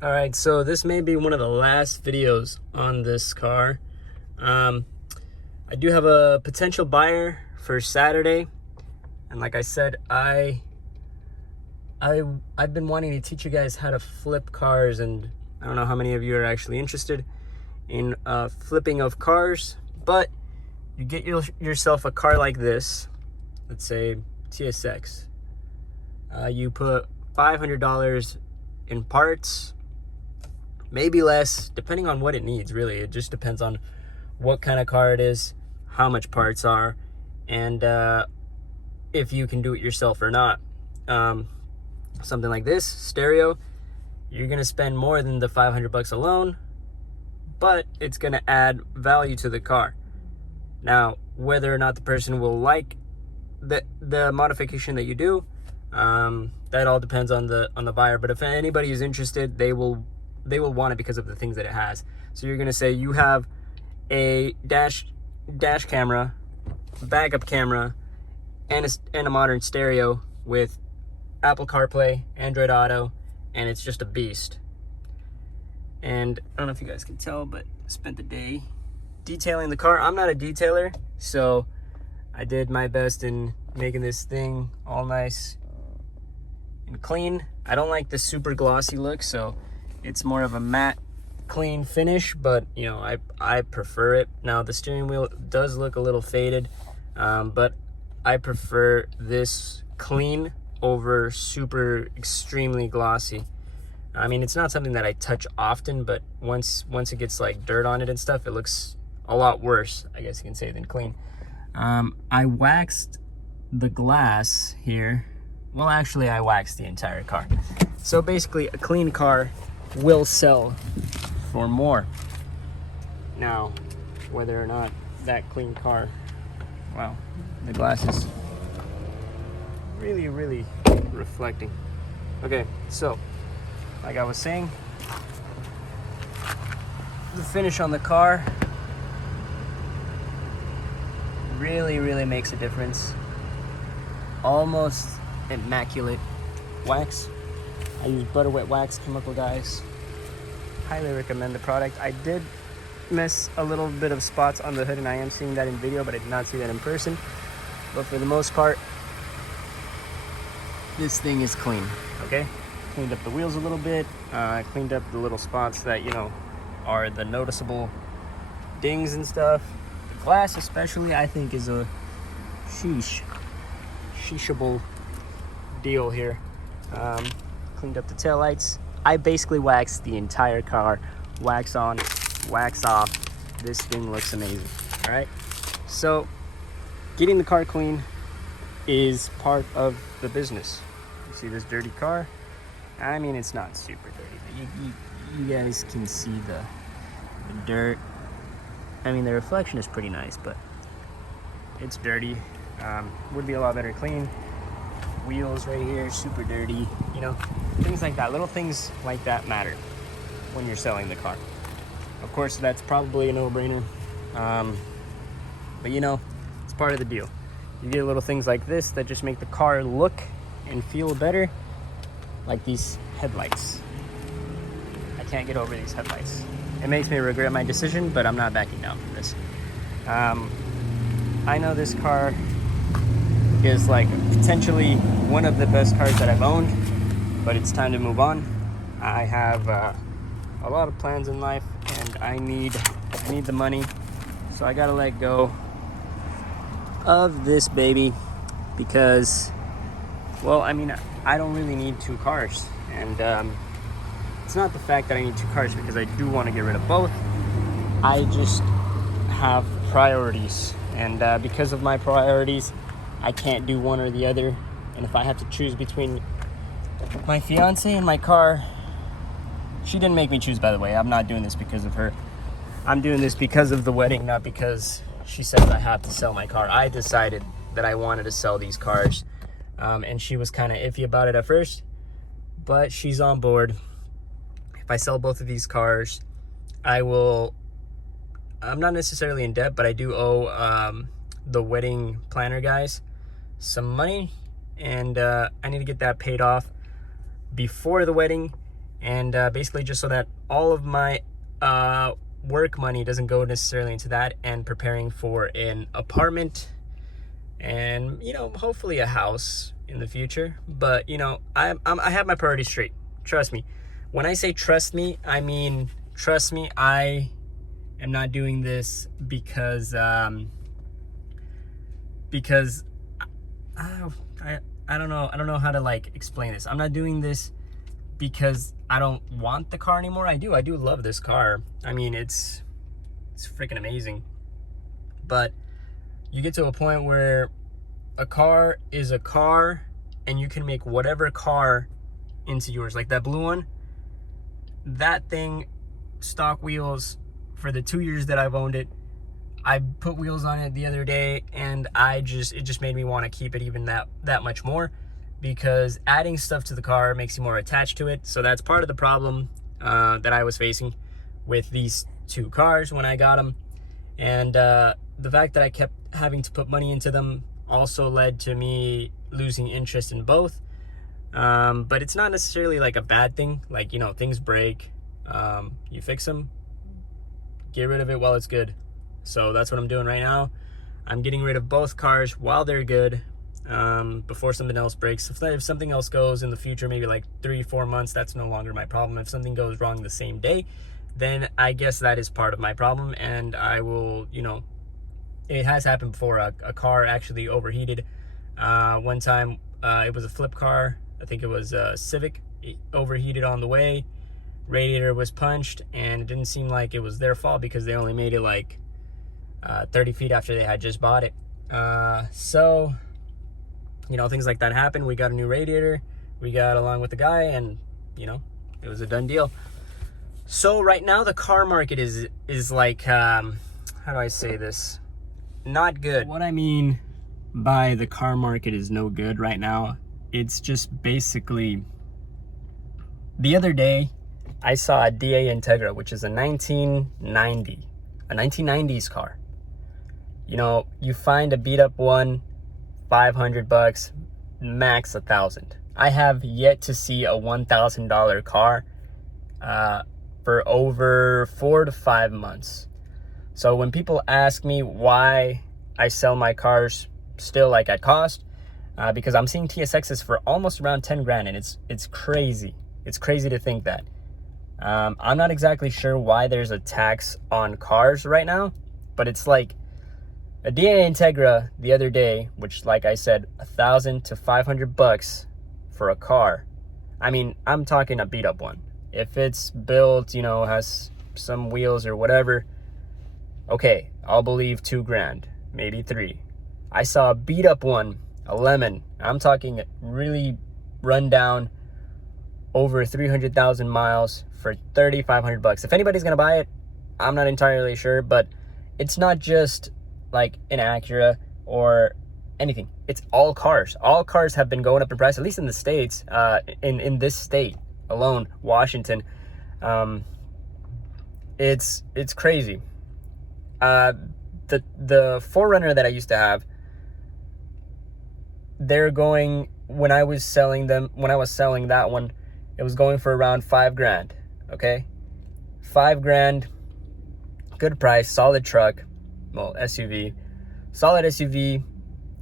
All right, so this may be one of the last videos on this car. I do have a potential buyer for Saturday, and like I said, I've been wanting to teach you guys how to flip cars, and I don't know how many of you are actually interested in flipping of cars, but you get yourself a car like this, let's say TSX. You put $500 in parts, maybe less, depending on what it needs. Really, it just depends on what kind of car it is, how much parts are, and if you can do it yourself or not. Something like this stereo, you're gonna spend more than the $500 alone, but it's gonna add value to the car. Now, whether or not the person will like the modification that you do, that all depends on the buyer. But if anybody is interested, they will want it because of the things that it has. So you're gonna say you have a dash camera, backup camera, and a modern stereo with Apple CarPlay, Android Auto, and it's just a beast. And I don't know if you guys can tell, but I spent the day detailing the car. I'm not a detailer, so I did my best in making this thing all nice and clean. I don't like the super glossy look, so it's more of a matte clean finish, but you know, I prefer it. Now the steering wheel does look a little faded, but I prefer this clean over super extremely glossy. I mean, it's not something that I touch often, but once it gets like dirt on it and stuff, it looks a lot worse, I guess you can say, than clean. I waxed the glass here. Well, actually, I waxed the entire car. So basically, a clean car will sell for more. Now, whether or not that clean car, wow, the glass is really, really reflecting. Okay, so like I was saying, the finish on the car really makes a difference. Almost immaculate wax. I use butter wet wax, chemical dyes. Highly recommend the product. I did miss a little bit of spots on the hood, and I am seeing that in video, but I did not see that in person. But for the most part, this thing is clean. Okay, cleaned up the wheels a little bit, cleaned up the little spots that, you know, are the noticeable dings and stuff. The glass especially, I think, is a sheeshable deal here. Cleaned up the taillights. I basically waxed the entire car. Wax on, wax off. This thing looks amazing. All right, so getting the car clean is part of the business. You see this dirty car? I mean, it's not super dirty, but you guys can see the dirt. I mean, the reflection is pretty nice, but it's dirty. Would be a lot better clean. Wheels right here, super dirty, you know, things like that. Little things like that matter when you're selling the car. Of course, that's probably a no-brainer, but you know, it's part of the deal. You get little things like this that just make the car look and feel better, like these headlights. I can't get over these headlights. It makes me regret my decision, but I'm not backing down from this. I know this car is like potentially one of the best cars that I've owned, but it's time to move on. I have a lot of plans in life, and I need the money, so I gotta let go of this baby because, well, I mean, I don't really need two cars, and it's not the fact that I need two cars, because I do want to get rid of both. I just have priorities, and because of my priorities, I can't do one or the other. And if I have to choose between my fiance and my car, she didn't make me choose, by the way. I'm not doing this because of her. I'm doing this because of the wedding, not because she says I have to sell my car. I decided that I wanted to sell these cars, and she was kind of iffy about it at first, but she's on board. If I sell both of these cars, I'm not necessarily in debt, but I do owe the wedding planner guys some money, and I need to get that paid off before the wedding. and basically just so that all of my work money doesn't go necessarily into that, and preparing for an apartment and, you know, hopefully a house in the future. But, you know, I have my priorities straight. Trust me. When I say trust me, I mean trust me. I am not doing this because I don't know how to like explain this. I'm not doing this because I don't want the car anymore. I do love this car. I mean, it's freaking amazing. But you get to a point where a car is a car, and you can make whatever car into yours. Like that blue one, that thing, stock wheels, for the 2 years that I've owned it, I put wheels on it the other day, and it just made me want to keep it even that much more, because adding stuff to the car makes you more attached to it. So that's part of the problem that I was facing with these two cars when I got them. And the fact that I kept having to put money into them also led to me losing interest in both. But it's not necessarily like a bad thing. Like, you know, things break, you fix them, get rid of it while it's good. So that's what I'm doing right now. I'm getting rid of both cars while they're good, before something else breaks. If something else goes in the future, maybe like 3-4 months, that's no longer my problem. If something goes wrong the same day, then I guess that is part of my problem, and I will, you know, it has happened before. A car actually overheated. One time, it was a flip car. I think it was a Civic. It overheated on the way. Radiator was punched, and it didn't seem like it was their fault because they only made it like 30 feet after they had just bought it. So, you know, things like that happen. We got a new radiator. We got along with the guy, and, you know, it was a done deal. So right now the car market is like, how do I say this? Not good. What I mean by the car market is no good right now, it's just basically, the other day I saw a DA Integra, which is a 1990s car. You know, you find a beat up one, $500, max $1,000. I have yet to see a $1,000 car for over 4 to 5 months. So when people ask me why I sell my cars still like at cost, because I'm seeing TSXs for almost around 10 grand, and it's crazy. It's crazy to think that. I'm not exactly sure why there's a tax on cars right now, but it's like a DA Integra the other day, which, like I said, $1,000 to $500 for a car. I mean, I'm talking a beat up one. If it's built, you know, has some wheels or whatever, okay, I'll believe 2 grand, maybe 3. I saw a beat up one, a lemon. I'm talking really run down, over 300,000 miles for $3,500. If anybody's gonna buy it, I'm not entirely sure, but it's not just like an Acura or anything. It's all cars. All cars have been going up in price, at least in the States, in this state alone, Washington. It's crazy. The 4Runner that I used to have, they're going, when I was selling that one, it was going for around 5 grand. Okay, 5 grand, good price, solid truck, well, SUV, solid SUV,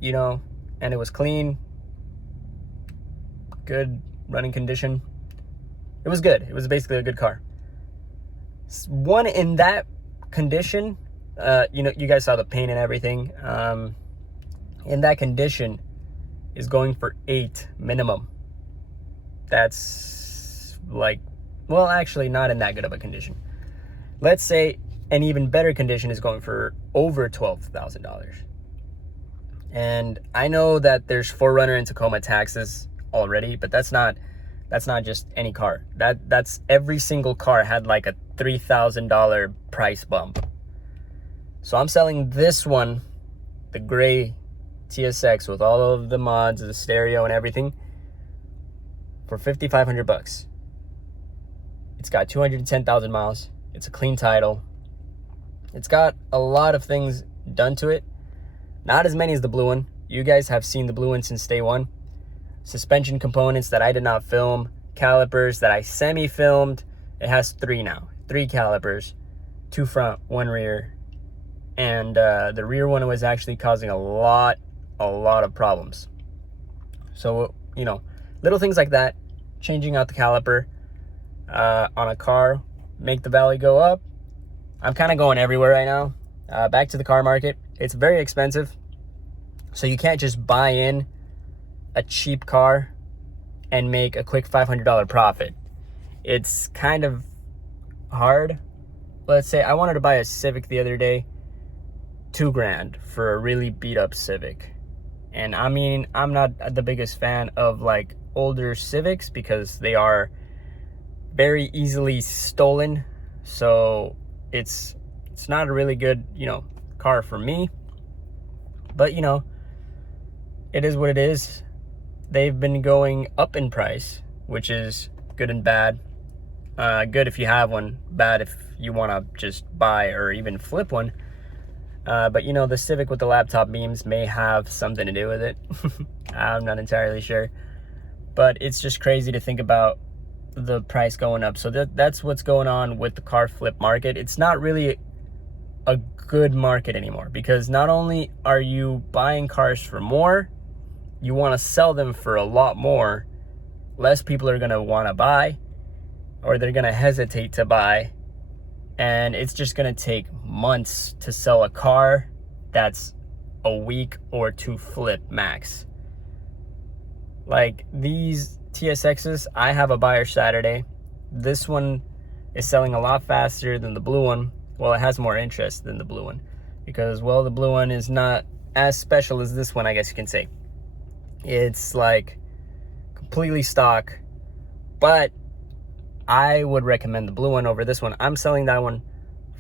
you know, and it was clean, good running condition. It was good. It was basically a good car. One in that condition, you know, you guys saw the paint and everything. In that condition is going for 8 minimum. That's like, well, actually not in that good of a condition. Let's say an even better condition is going for over $12,000. And I know that there's 4Runner and Tacoma taxes already, but that's not just any car. That's every single car had like a $3,000 price bump. So I'm selling this one, the gray TSX with all of the mods, the stereo and everything, for $5,500. It's got 210,000 miles. It's a clean title. It's got a lot of things done to it. Not as many as the blue one. You guys have seen the blue one since day one. Suspension components that I did not film, calipers that I semi-filmed. It has 3 now. 3 calipers, 2 front, 1 rear. And the rear one was actually causing a lot of problems. So, you know, little things like that, changing out the caliper on a car, make the value go up. I'm kind of going everywhere right now. Back to the car market. It's very expensive. So you can't just buy in a cheap car and make a quick $500 profit. It's kind of hard. Let's say I wanted to buy a Civic the other day, $2,000 for a really beat up Civic. And I mean, I'm not the biggest fan of like older Civics because they are very easily stolen. So it's not a really good, you know, car for me. But, you know, it is what it is. They've been going up in price, which is good and bad. Good if you have one, bad if you want to just buy or even flip one. But, you know, the Civic with the laptop beams may have something to do with it. I'm not entirely sure. But it's just crazy to think about the price going up. So that's what's going on with the car flip market. It's not really a good market anymore because not only are you buying cars for more, you want to sell them for a lot more. Less people are going to want to buy, or they're going to hesitate to buy. And it's just going to take months to sell a car that's a week or 2 flip max. Like these TSXs, I have a buyer Saturday. This one is selling a lot faster than the blue one. Well, it has more interest than the blue one because, well, the blue one is not as special as this one, I guess you can say. It's like completely stock, but I would recommend the blue one over this one. I'm selling that one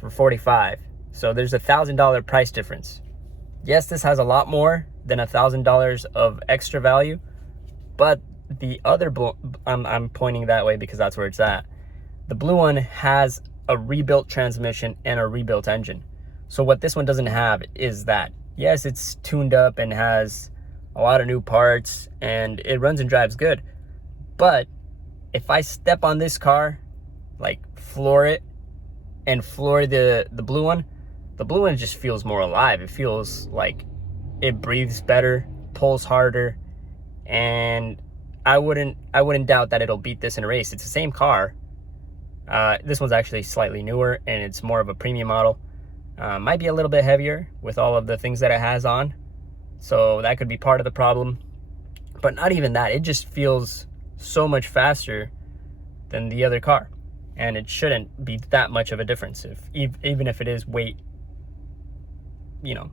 for $45. So there's $1,000 price difference. Yes, this has a lot more than $1,000 of extra value, but the other blue, I'm pointing that way because that's where it's at. The blue one has a rebuilt transmission and a rebuilt engine. So what this one doesn't have is that. Yes, it's tuned up and has a lot of new parts and it runs and drives good. But if I step on this car, like floor it and floor the blue one just feels more alive. It feels like it breathes better, pulls harder, and I wouldn't doubt that it'll beat this in a race. It's the same car. This one's actually slightly newer and it's more of a premium model. Might be a little bit heavier with all of the things that it has on. So that could be part of the problem. But not even that. It just feels so much faster than the other car. And it shouldn't be that much of a difference, even if it is weight, you know.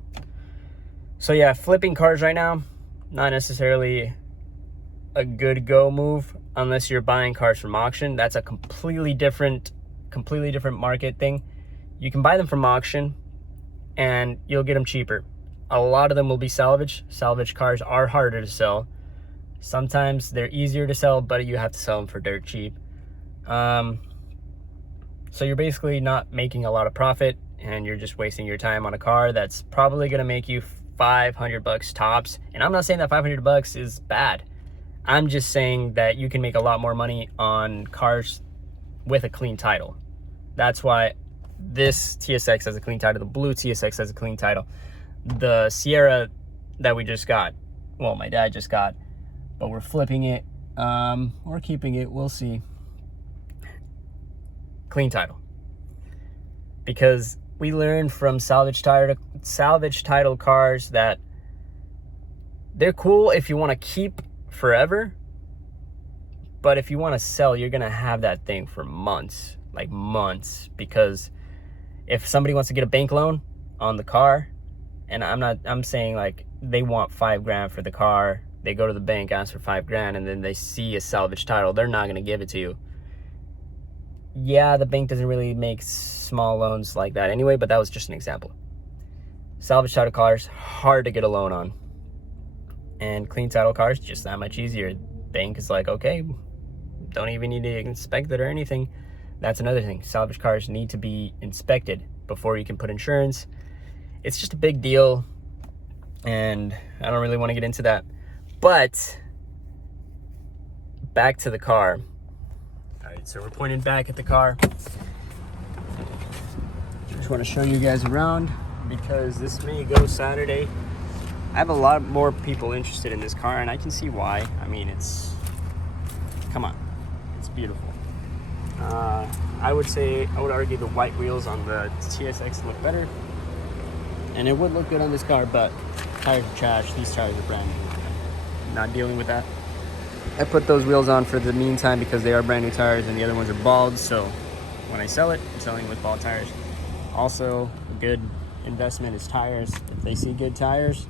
So yeah, flipping cars right now, not necessarily a good go move unless you're buying cars from auction. That's a completely different market thing. You can buy them from auction and you'll get them cheaper. A lot of them will be salvage. Salvage cars are harder to sell. Sometimes they're easier to sell, but you have to sell them for dirt cheap. So you're basically not making a lot of profit and you're just wasting your time on a car that's probably going to make you $500 tops. And I'm not saying that $500 is bad. I'm just saying that you can make a lot more money on cars with a clean title. That's why this TSX has a clean title. The blue TSX has a clean title. The Sierra that we just got, well, my dad just got, but we're flipping it or keeping it, we'll see. Clean title. Because we learned from salvage title cars that they're cool if you want to keep forever, but if you want to sell, you're gonna have that thing for months, like months. Because if somebody wants to get a bank loan on the car, and I'm saying like they want $5,000 for the car, they go to the bank, ask for $5,000, and then they see a salvage title, they're not gonna give it to you. Yeah, the bank doesn't really make small loans like that anyway, but that was just an example. Salvage title cars, hard to get a loan on. And clean title cars, just that much easier. Bank is like, okay, don't even need to inspect it or anything. That's another thing. Salvage cars need to be inspected before you can put insurance. It's just a big deal, and I don't really want to get into that. But back to the car. So we're pointing back at the car. Just want to show you guys around because this may go Saturday. I have a lot more people interested in this car, and I can see why. I mean, come on, it's beautiful. I would argue the white wheels on the TSX look better, and it would look good on this car, but tires are trash. These tires are brand new. I'm not dealing with that. I put those wheels on for the meantime because they are brand new tires and the other ones are bald, so when I sell it, I'm selling with bald tires. Also, a good investment is tires. If they see good tires,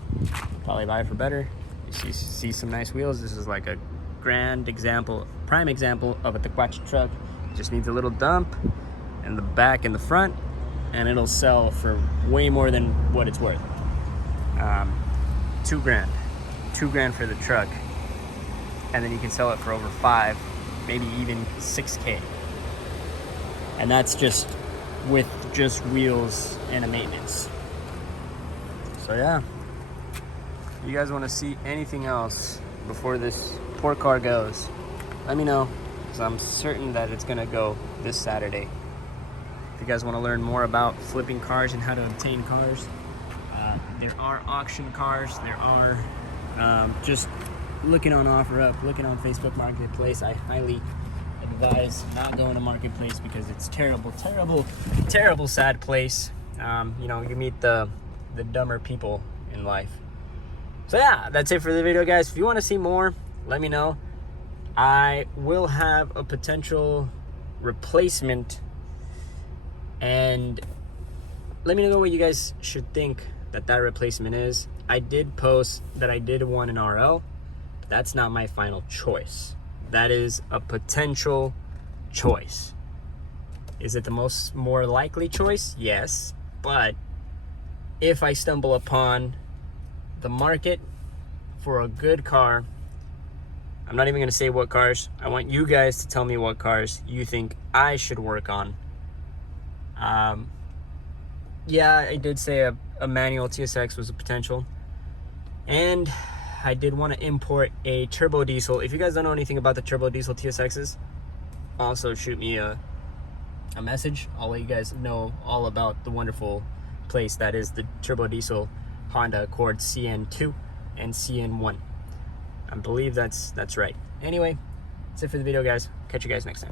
probably buy it for better. You see some nice wheels. This is like a prime example of a Taquachi truck. It just needs a little dump in the back and the front, and it'll sell for way more than what it's worth. $2,000 for the truck, and then you can sell it for over $5,000, maybe even $6,000. And that's just with just wheels and a maintenance. So yeah, if you guys want to see anything else before this poor car goes, let me know, because I'm certain that it's gonna go this Saturday. If you guys want to learn more about flipping cars and how to obtain cars, there are auction cars. There are just looking on OfferUp, looking on Facebook Marketplace. I highly advise not going to Marketplace because it's terrible, sad place. You know, you meet the dumber people in life. So yeah, that's it for the video, guys. If you want to see more, let me know. I will have a potential replacement, and let me know what you guys should think that replacement is. I did post that I did want an RL. That's not my final choice. That is a potential choice. Is it the more likely choice? Yes. But if I stumble upon the market for a good car, I'm not even going to say what cars. I want you guys to tell me what cars you think I should work on. Yeah, I did say a manual TSX was a potential. And I did want to import a turbo diesel. If you guys don't know anything about the turbo diesel TSXs, also shoot me a message. I'll let you guys know all about the wonderful place that is the turbo diesel Honda Accord CN2 and CN1. I believe that's right. Anyway, that's it for the video, guys. Catch you guys next time.